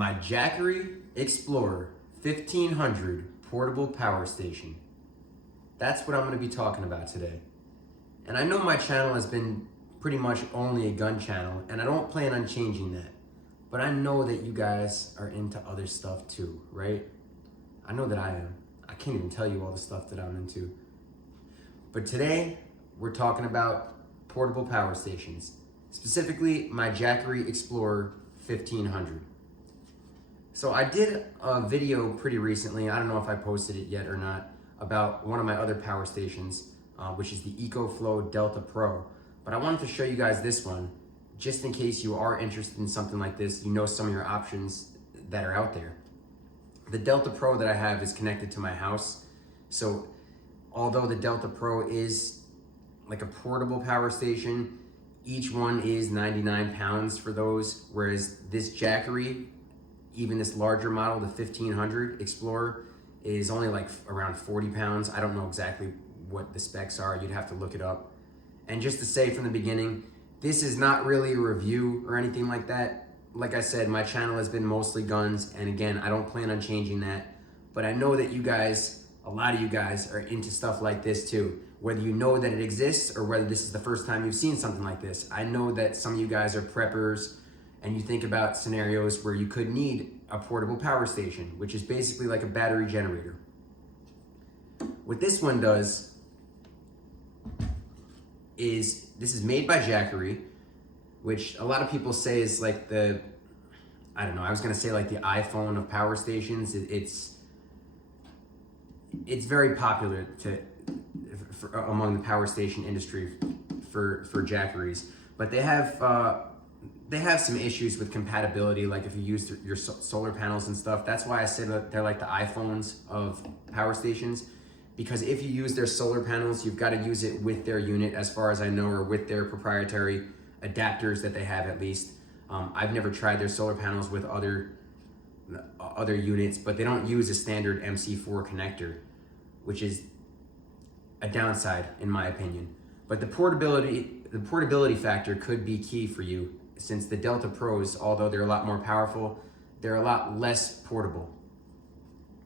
my Jackery Explorer 1500 portable power station. That's what I'm going to be talking about today. And I know my channel has been pretty much only a gun channel, and I don't plan on changing that. But I know that you guys are into other stuff too, right? I know that I am. I can't even tell you all the stuff that I'm into. But today, we're talking about portable power stations. Specifically, my Jackery Explorer 1500. So I did a video pretty recently, I don't know if I posted it yet or not, about one of my other power stations, which is the EcoFlow Delta Pro. But I wanted to show you guys this one, just in case you are interested in something like this, you know some of your options that are out there. The Delta Pro that I have is connected to my house. So although the Delta Pro is like a portable power station, each one is 99 pounds for those, whereas this Jackery, even this larger model, the 1500 Explorer, is only like around 40 pounds. I don't know exactly what the specs are. You'd have to look it up. And just to say from the beginning, this is not really a review or anything like that. Like I said, my channel has been mostly guns. And again, I don't plan on changing that. But I know that you guys, a lot of you guys are into stuff like this too. Whether you know that it exists or whether this is the first time you've seen something like this. I know that some of you guys are preppers and you think about scenarios where you could need a portable power station, which is basically like a battery generator. What this one does is, this is made by Jackery, which a lot of people say is like the, I don't know, I was gonna say like the iPhone of power stations. It's very popular among the power station industry for Jackeries, but they have some issues with compatibility, like if you use your solar panels and stuff. That's why I say that they're like the iPhones of power stations, because if you use their solar panels, you've got to use it with their unit, as far as I know, or with their proprietary adapters that they have at least. I've never tried their solar panels with other units, but they don't use a standard MC4 connector, which is a downside in my opinion. But the portability factor could be key for you, since the Delta Pros, although they're a lot more powerful, they're a lot less portable.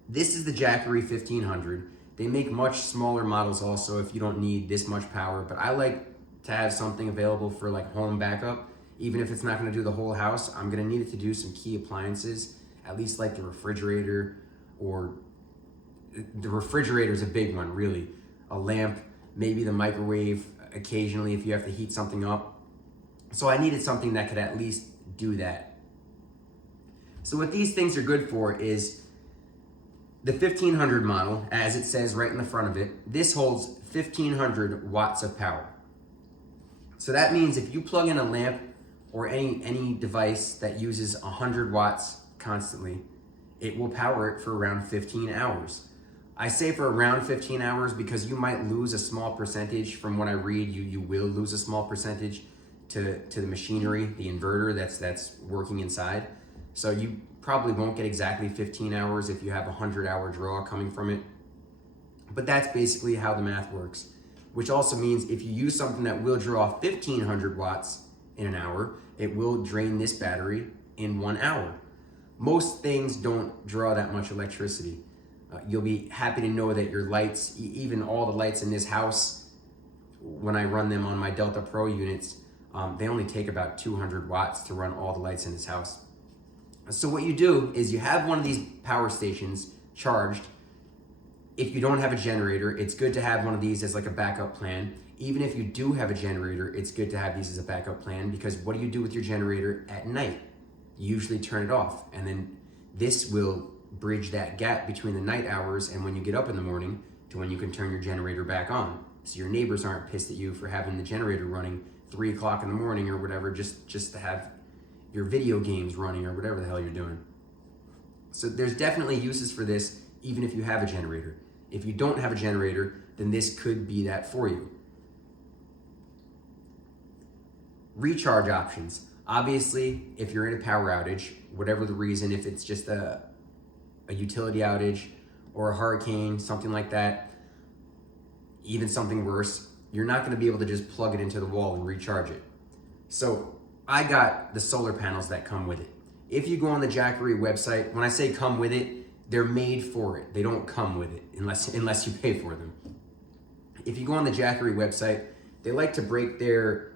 This is the Jackery 1500. They make much smaller models also if you don't need this much power, but I like to have something available for like home backup. Even if it's not gonna do the whole house, I'm gonna need it to do some key appliances, at least like the refrigerator, or the refrigerator is a big one, really. A lamp, maybe the microwave occasionally if you have to heat something up. So I needed something that could at least do that. So what these things are good for is the 1500 model, as it says right in the front of it. This holds 1500 watts of power. So that means if you plug in a lamp or any device that uses 100 watts constantly, it will power it for around 15 hours. I say for around 15 hours because you might lose a small percentage. From what I read, you will lose a small percentage to the machinery, the inverter that's working inside. So you probably won't get exactly 15 hours if you have a 100-hour draw coming from it. But that's basically how the math works, which also means if you use something that will draw 1500 watts in an hour, it will drain this battery in 1 hour. Most things don't draw that much electricity. You'll be happy to know that your lights, even all the lights in this house, when I run them on my Delta Pro units, they only take about 200 watts to run all the lights in this house. So what you do is you have one of these power stations charged. If you don't have a generator, it's good to have one of these as like a backup plan. Even if you do have a generator, it's good to have these as a backup plan, because what do you do with your generator at night? You usually turn it off, and then this will bridge that gap between the night hours and when you get up in the morning to when you can turn your generator back on. So your neighbors aren't pissed at you for having the generator running 3 o'clock in the morning or whatever, just to have your video games running or whatever the hell you're doing. So there's definitely uses for this, even if you have a generator. If you don't have a generator, then this could be that for you. Recharge options. Obviously, if you're in a power outage, whatever the reason, if it's just a utility outage or a hurricane, something like that, even something worse, you're not gonna be able to just plug it into the wall and recharge it. So I got the solar panels that come with it. If you go on the Jackery website, when I say come with it, they're made for it. They don't come with it unless you pay for them. If you go on the Jackery website, they like to break their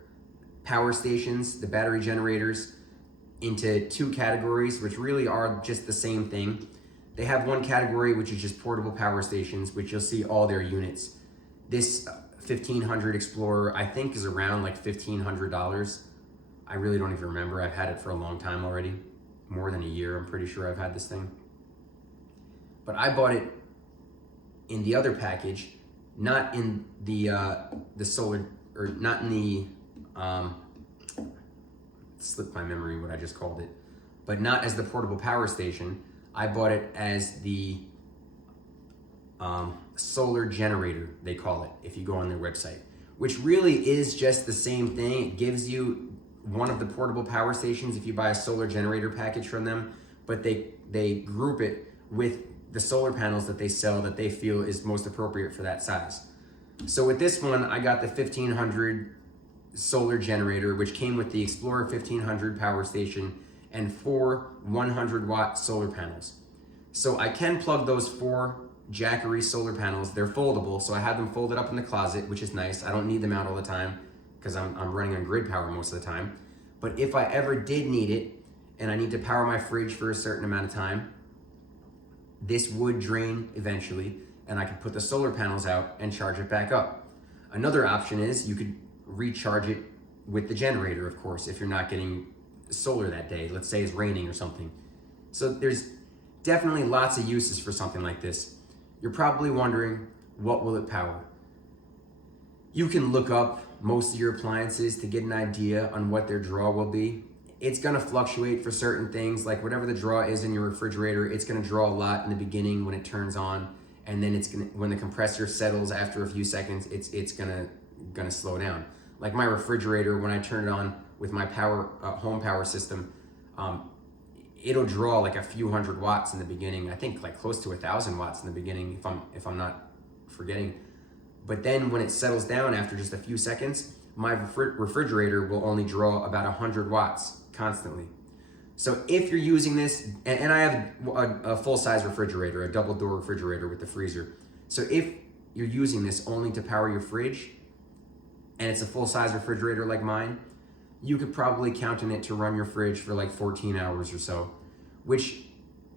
power stations, the battery generators, into two categories, which really are just the same thing. They have one category, which is just portable power stations, which you'll see all their units. This 1500 Explorer, I think, is around like $1,500. I really don't even remember. I've had it for a long time already. More than a year, I'm pretty sure I've had this thing. But I bought it in the other package, not in the solar, or not in the, slipped my memory what I just called it, but not as the portable power station. I bought it as the solar generator, they call it, if you go on their website, which really is just the same thing. It gives you one of the portable power stations if you buy a solar generator package from them, but they group it with the solar panels that they sell that they feel is most appropriate for that size. So with this one, I got the 1500 solar generator, which came with the Explorer 1500 power station and 4 100-watt solar panels. So I can plug those 4 Jackery solar panels. They're foldable, so I have them folded up in the closet, which is nice. I don't need them out all the time because I'm running on grid power most of the time. But if I ever did need it and I need to power my fridge for a certain amount of time, this would drain eventually, and I could put the solar panels out and charge it back up. Another option is you could recharge it with the generator, of course, if you're not getting solar that day. Let's say it's raining or something. So there's definitely lots of uses for something like this. You're probably wondering, what will it power? You can look up most of your appliances to get an idea on what their draw will be. It's gonna fluctuate for certain things, like whatever the draw is in your refrigerator, it's gonna draw a lot in the beginning when it turns on, and then it's gonna, when the compressor settles after a few seconds, it's gonna slow down. Like my refrigerator, when I turn it on with my home power system, it'll draw like a few hundred watts in the beginning. I think like close to 1,000 watts in the beginning, if I'm not forgetting. But then when it settles down after just a few seconds, my refrigerator will only draw about 100 watts constantly. So if you're using this, and I have a full-size refrigerator, a double-door refrigerator with the freezer. So if you're using this only to power your fridge, and it's a full-size refrigerator like mine, you could probably count on it to run your fridge for like 14 hours or so, which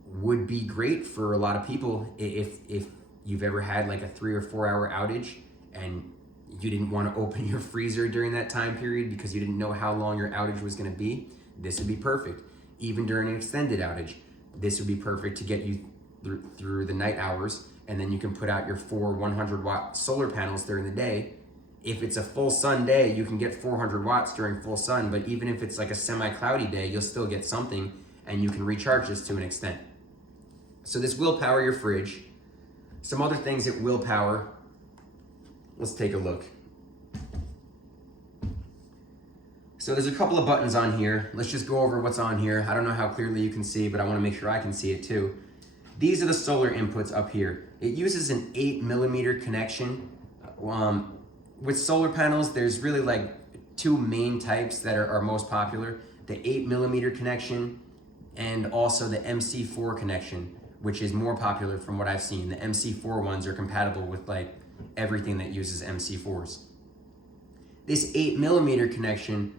would be great for a lot of people if you've ever had like a 3 or 4 hour outage and you didn't want to open your freezer during that time period because you didn't know how long your outage was going to be. This would be perfect. Even during an extended outage, this would be perfect to get you through the night hours, and then you can put out your 4 100-watt solar panels during the day. If it's a full sun day, you can get 400 watts during full sun, but even if it's like a semi-cloudy day, you'll still get something, and you can recharge this to an extent. So this will power your fridge. Some other things it will power, let's take a look. So there's a couple of buttons on here. Let's just go over what's on here. I don't know how clearly you can see, but I want to make sure I can see it too. These are the solar inputs up here. It uses an 8mm connection. With solar panels, there's really like 2 main types that are most popular. The 8mm connection and also the MC4 connection, which is more popular from what I've seen. The MC4 ones are compatible with like everything that uses MC4s. This 8mm connection,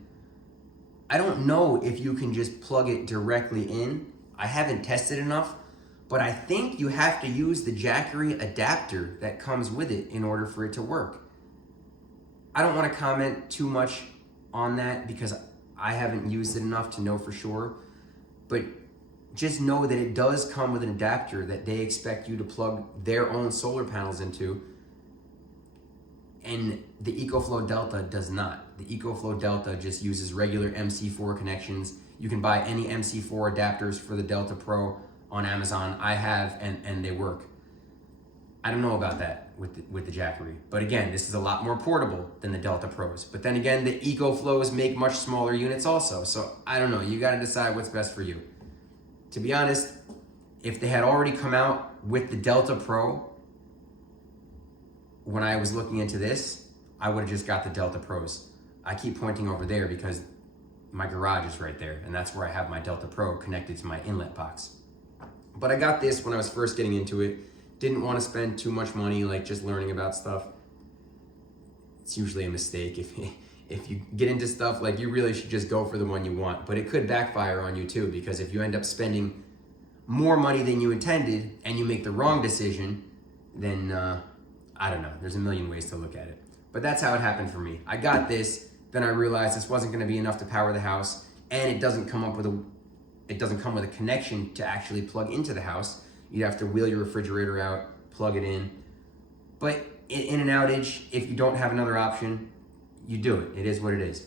I don't know if you can just plug it directly in. I haven't tested enough, but I think you have to use the Jackery adapter that comes with it in order for it to work. I don't want to comment too much on that because I haven't used it enough to know for sure, but just know that it does come with an adapter that they expect you to plug their own solar panels into, and the EcoFlow Delta does not. The EcoFlow Delta just uses regular MC4 connections. You can buy any MC4 adapters for the Delta Pro on Amazon. I have, and they work. I don't know about that with the Jackery, but again, this is a lot more portable than the Delta Pros. But then again, the EcoFlows make much smaller units also, so I don't know. You got to decide what's best for you. To be honest, if they had already come out with the Delta Pro when I was looking into this, I would have just got the Delta Pros. I keep pointing over there because my garage is right there, and that's where I have my Delta Pro connected to my inlet box. But I got this when I was first getting into it. Didn't want to spend too much money like just learning about stuff. It's usually a mistake. If you get into stuff, like, you really should just go for the one you want. But it could backfire on you too, because if you end up spending more money than you intended and you make the wrong decision, then I don't know. There's a million ways to look at it. But that's how it happened for me. I got this, then I realized this wasn't going to be enough to power the house, and it doesn't come with a connection to actually plug into the house. You'd have to wheel your refrigerator out, plug it in. But in an outage, if you don't have another option, you do it. It is what it is.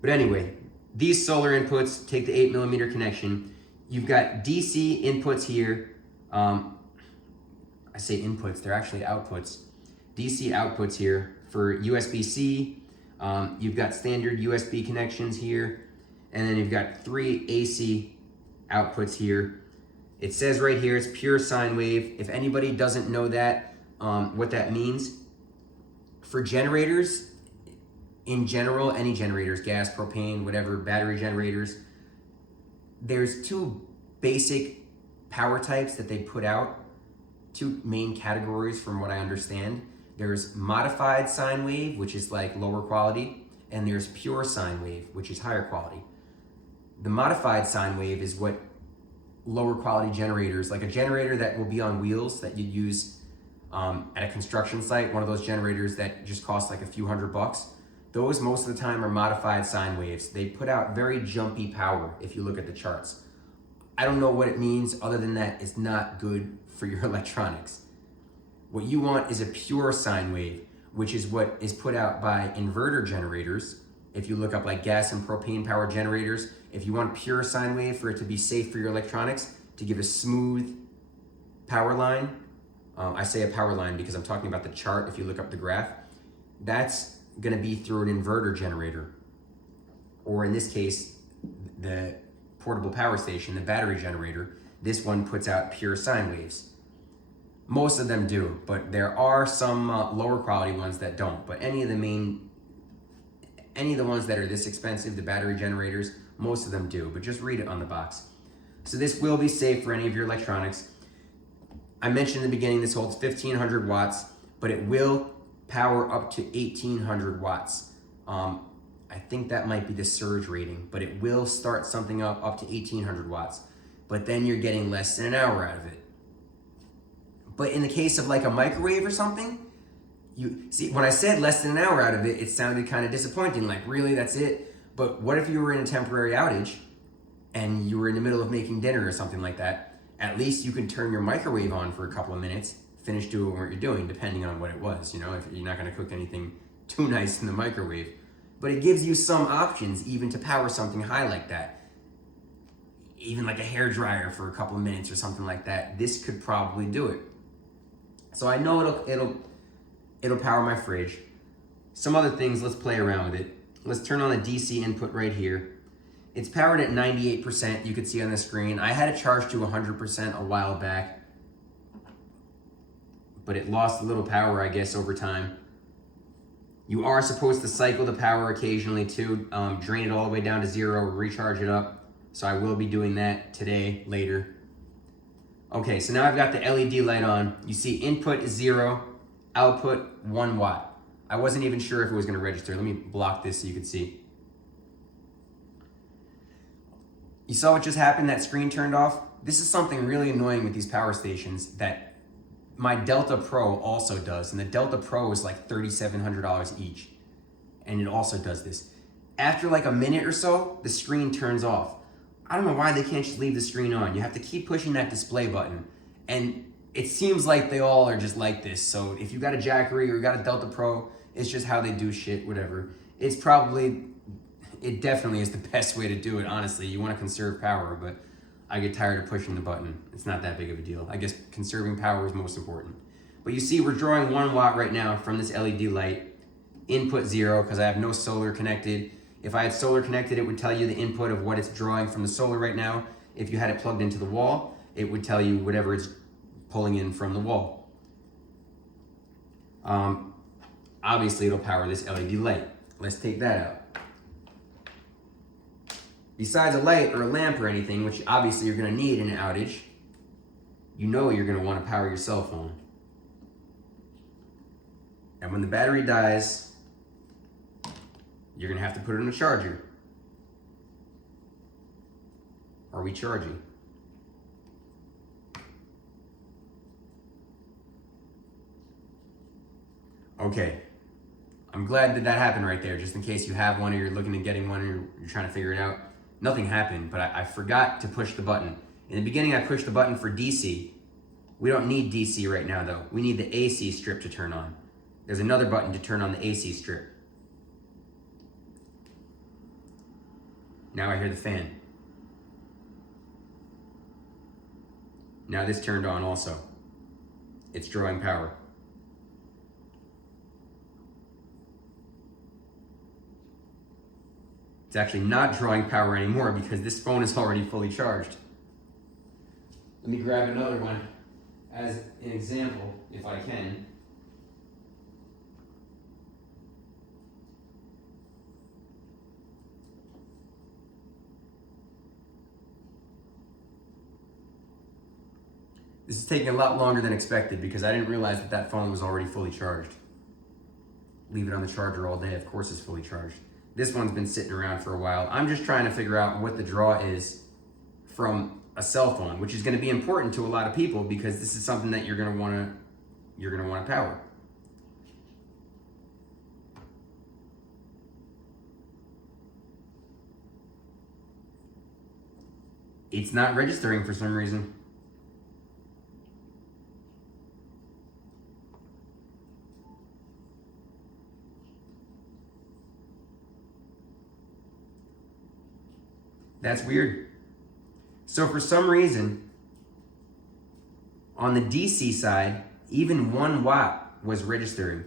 But anyway, these solar inputs take the 8mm connection. You've got DC inputs here. I say inputs, they're actually outputs. DC outputs here for USB-C. You've got standard USB connections here. And then you've got 3 AC outputs here. It says right here, it's pure sine wave. If anybody doesn't know that, what that means, for generators, in general, any generators, gas, propane, whatever, battery generators, there's 2 basic power types that they put out, 2 main categories from what I understand. There's modified sine wave, which is like lower quality, and there's pure sine wave, which is higher quality. The modified sine wave is what lower quality generators, like a generator that will be on wheels that you'd use at a construction site, one of those generators that just cost like a few $100. Those most of the time are modified sine waves. They put out very jumpy power if you look at the charts. I don't know what it means other than that it's not good for your electronics. What you want is a pure sine wave, which is what is put out by inverter generators. If you look up like gas and propane power generators, if you want pure sine wave for it to be safe for your electronics, to give a smooth power line, I say a power line because I'm talking about the chart. If you look up the graph, that's going to be through an inverter generator, or in this case, the portable power station, the battery generator. This one puts out pure sine waves. Most of them do, but there are some lower quality ones that don't. But any of the ones that are this expensive, the battery generators, most of them do, but just read it on the box. So this will be safe for any of your electronics. I mentioned in the beginning this holds 1500 watts, but it will power up to 1800 watts. I think that might be the surge rating, but it will start something up to 1800 watts. But then you're getting less than an hour out of it. But in the case of like a microwave or something, you see, when I said less than an hour out of it, it sounded kind of disappointing. Like, really, that's it? But what if you were in a temporary outage and you were in the middle of making dinner or something like that? At least you can turn your microwave on for a couple of minutes, finish doing what you're doing, depending on what it was. You know, if you're not going to cook anything too nice in the microwave. But it gives you some options even to power something high like that. Even like a hairdryer for a couple of minutes or something like that. This could probably do it. So I know it'll power my fridge. Some other things, let's play around with it. Let's turn on the DC input right here. It's powered at 98%, you can see on the screen. I had it charged to 100% a while back, but it lost a little power, I guess, over time. You are supposed to cycle the power occasionally too, drain it all the way down to 0, recharge it up. So I will be doing that today, later. Okay, so now I've got the LED light on. You see input is 0, output 1 watt. I wasn't even sure if it was gonna register. Let me block this so you can see. You saw what just happened? That screen turned off? This is something really annoying with these power stations that my Delta Pro also does. And the Delta Pro is like $3,700 each. And it also does this. After like a minute or so, the screen turns off. I don't know why they can't just leave the screen on. You have to keep pushing that display button. And it seems like they all are just like this. So if you got a Jackery or you got a Delta Pro, it's just how they do shit, whatever. It definitely is the best way to do it, honestly. You want to conserve power, but I get tired of pushing the button. It's not that big of a deal. I guess conserving power is most important. But you see, we're drawing 1 watt right now from this LED light. Input 0, because I have no solar connected. If I had solar connected, it would tell you the input of what it's drawing from the solar right now. If you had it plugged into the wall, it would tell you whatever it's pulling in from the wall. Obviously, it'll power this LED light. Let's take that out. besides a light or a lamp or anything, which obviously you're going to need in an outage, you know you're going to want to power your cell phone. And when the battery dies, you're going to have to put it in a charger. Are we charging? Okay. I'm glad that happened right there, just in case you have one or you're looking at getting one or you're trying to figure it out. Nothing happened, but I forgot to push the button. In the beginning, I pushed the button for DC. We don't need DC right now, though. We need the AC strip to turn on. There's another button to turn on the AC strip. Now I hear the fan. Now this turned on also. It's drawing power. It's actually not drawing power anymore because this phone is already fully charged. Let me grab another one as an example, if I can. This is taking a lot longer than expected because I didn't realize that phone was already fully charged. Leave it on the charger all day, of course it's fully charged. This one's been sitting around for a while. I'm just trying to figure out what the draw is from a cell phone, which is going to be important to a lot of people because this is something that you're going to want to power. It's not registering for some reason. That's weird. So for some reason, on the DC side, even 1 watt was registering.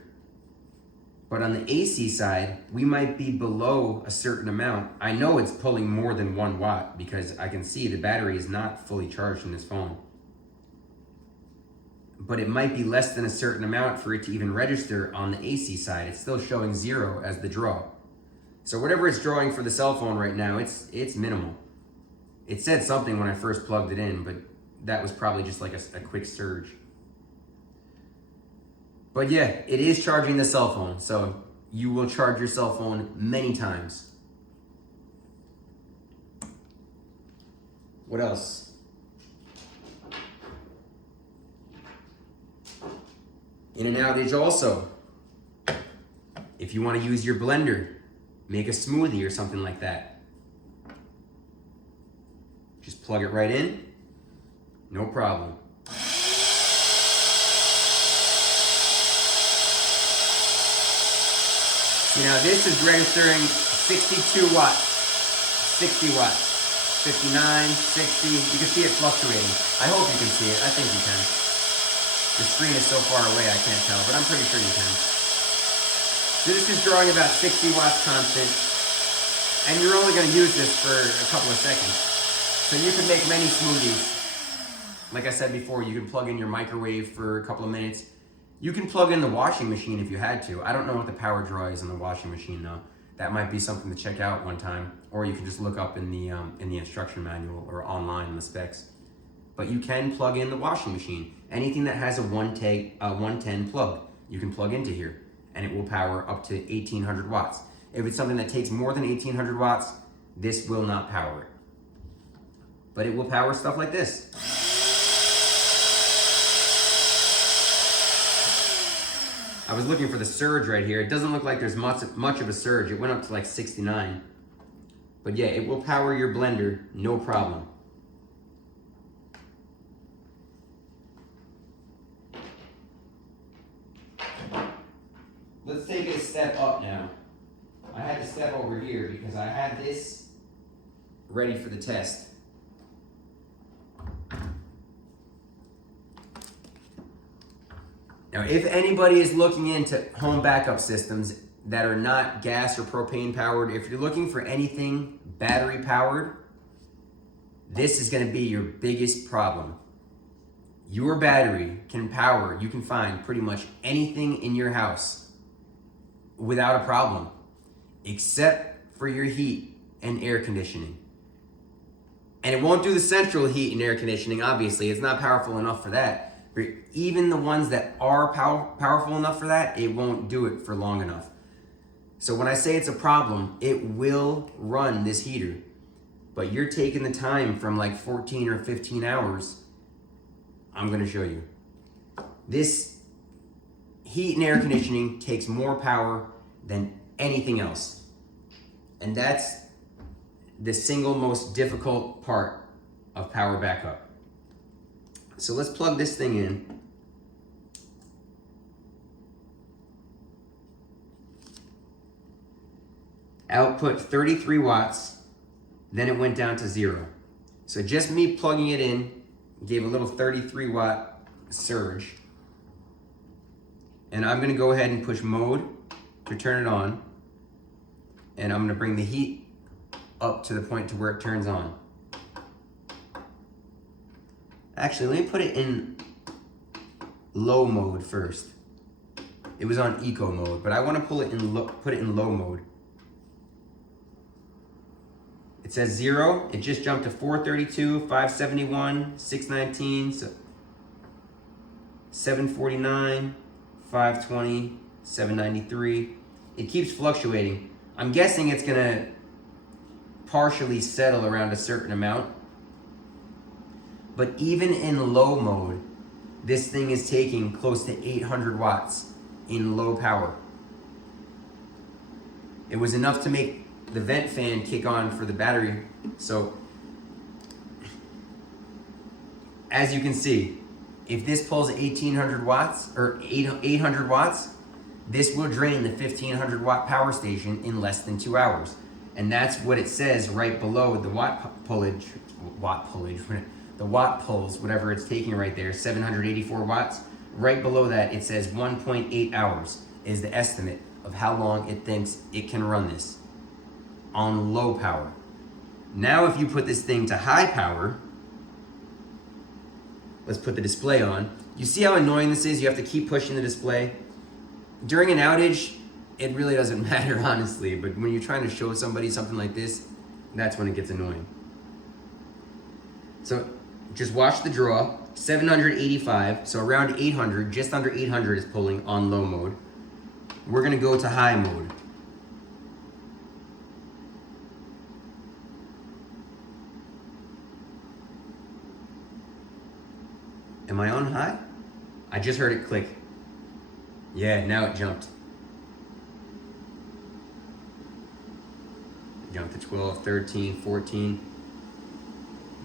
But on the AC side, we might be below a certain amount. I know it's pulling more than 1 watt because I can see the battery is not fully charged in this phone. But it might be less than a certain amount for it to even register on the AC side. It's still showing 0 as the draw. So whatever it's drawing for the cell phone right now, it's minimal. It said something when I first plugged it in, but that was probably just like a quick surge. But yeah, it is charging the cell phone, so you will charge your cell phone many times. What else? In an outage also, if you want to use your blender, make a smoothie or something like that, just plug it right in, no problem. See, now this is registering 62 watts, 60 watts, 59, 60. You can see it fluctuating. I hope you can see it. I think you can. The screen is so far away I can't tell, but I'm pretty sure you can. So this is drawing about 60 watts constant, and you're only going to use this for a couple of seconds. So you can make many smoothies. Like I said before, you can plug in your microwave for a couple of minutes. You can plug in the washing machine if you had to. I don't know what the power draw is in the washing machine though. That might be something to check out one time, or you can just look up in the instruction manual or online in the specs. But you can plug in the washing machine. Anything that has a 110 plug, you can plug into here, and it will power up to 1800 watts. If it's something that takes more than 1800 watts, this will not power it. But it will power stuff like this. I was looking for the surge right here. It doesn't look like there's much of a surge. It went up to like 69. But yeah, it will power your blender, no problem. Let's take it a step up now. I had to step over here because I had this ready for the test. Now, if anybody is looking into home backup systems that are not gas or propane powered, if you're looking for anything battery powered, this is going to be your biggest problem. Your battery can power, you can find pretty much anything in your house without a problem, except for your heat and air conditioning. And it won't do the central heat and air conditioning, obviously. It's not powerful enough for that. But even the ones that are powerful enough for that, it won't do it for long enough. So when I say it's a problem, it will run this heater. But you're taking the time from like 14 or 15 hours. I'm gonna show you. This heat and air conditioning takes more power than anything else. And that's the single most difficult part of power backup. So let's plug this thing in. Output 33 watts, then it went down to 0. So just me plugging it in gave a little 33 watt surge. And I'm gonna go ahead and push mode to turn it on. And I'm gonna bring the heat up to the point to where it turns on. Actually, let me put it in low mode first. It was on eco mode, but I want to put it in low mode. It says 0. It just jumped to 432, 571, 619, 749, 520, 793. It keeps fluctuating. I'm guessing it's gonna partially settle around a certain amount. But even in low mode, this thing is taking close to 800 watts in low power. It was enough to make the vent fan kick on for the battery. So, as you can see, if this pulls 1800 watts or 800 watts, this will drain the 1500 watt power station in less than 2 hours. And that's what it says right below the the watt pulls, whatever it's taking right there, 784 watts. Right below that, it says 1.8 hours is the estimate of how long it thinks it can run this on low power. Now, if you put this thing to high power, let's put the display on. You see how annoying this is? You have to keep pushing the display. During an outage, it really doesn't matter, honestly, but when you're trying to show somebody something like this, that's when it gets annoying. So just watch the draw, 785, so around 800, just under 800 is pulling on low mode. We're gonna go to high mode. Am I on high? I just heard it click. Yeah, now it jumped. Jumped to 12, 13, 14.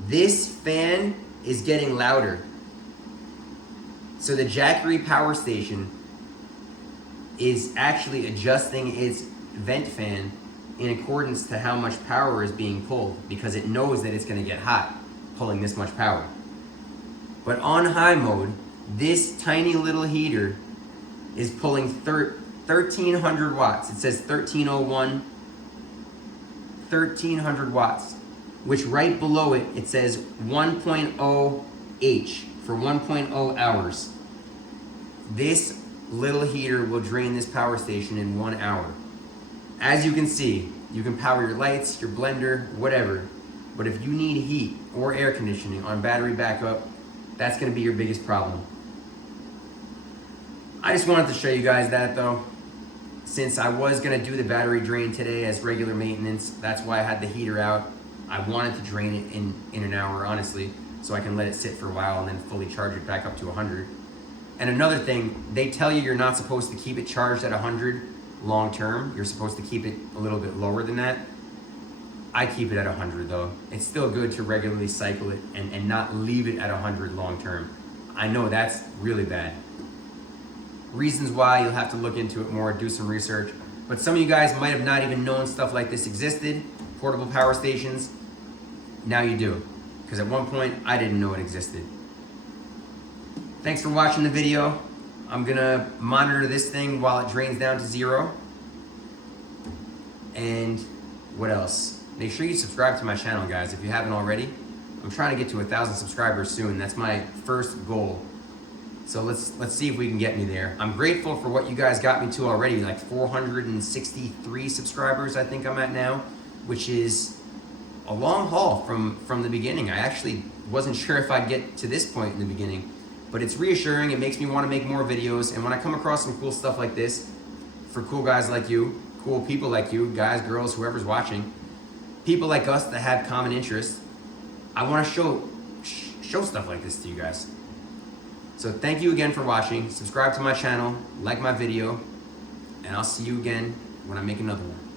This fan is getting louder. So the Jackery power station is actually adjusting its vent fan in accordance to how much power is being pulled, because it knows that it's going to get hot pulling this much power. But on high mode, this tiny little heater is pulling 1300 watts. It says 1301, 1300 watts, which right below it, it says 1.0 H for 1.0 hours. This little heater will drain this power station in 1 hour. As you can see, you can power your lights, your blender, whatever. But if you need heat or air conditioning on battery backup, that's gonna be your biggest problem. I just wanted to show you guys that though. Since I was gonna do the battery drain today as regular maintenance, that's why I had the heater out. I wanted to drain it in an hour, honestly, so I can let it sit for a while and then fully charge it back up to 100. And another thing, they tell you you're not supposed to keep it charged at 100 long term. You're supposed to keep it a little bit lower than that. I keep it at 100 though. It's still good to regularly cycle it and not leave it at 100 long term. I know that's really bad. Reasons why, you'll have to look into it more, do some research. But some of you guys might have not even known stuff like this existed, portable power stations. Now you do, because at one point I didn't know it existed. Thanks for watching the video. I'm gonna monitor this thing while it drains down to 0. And what else? Make sure you subscribe to my channel, guys, if you haven't already. I'm trying to get to 1,000 subscribers soon. That's my first goal. So let's see if we can get me there. I'm grateful for what you guys got me to already, like 463 subscribers I think I'm at now, which is a long haul from the beginning. I actually wasn't sure if I'd get to this point in the beginning, but it's reassuring. It makes me want to make more videos. And when I come across some cool stuff like this, for cool guys like you, cool people like you, guys, girls, whoever's watching, people like us that have common interests, I want to show stuff like this to you guys. So thank you again for watching. Subscribe to my channel, like my video, and I'll see you again when I make another one.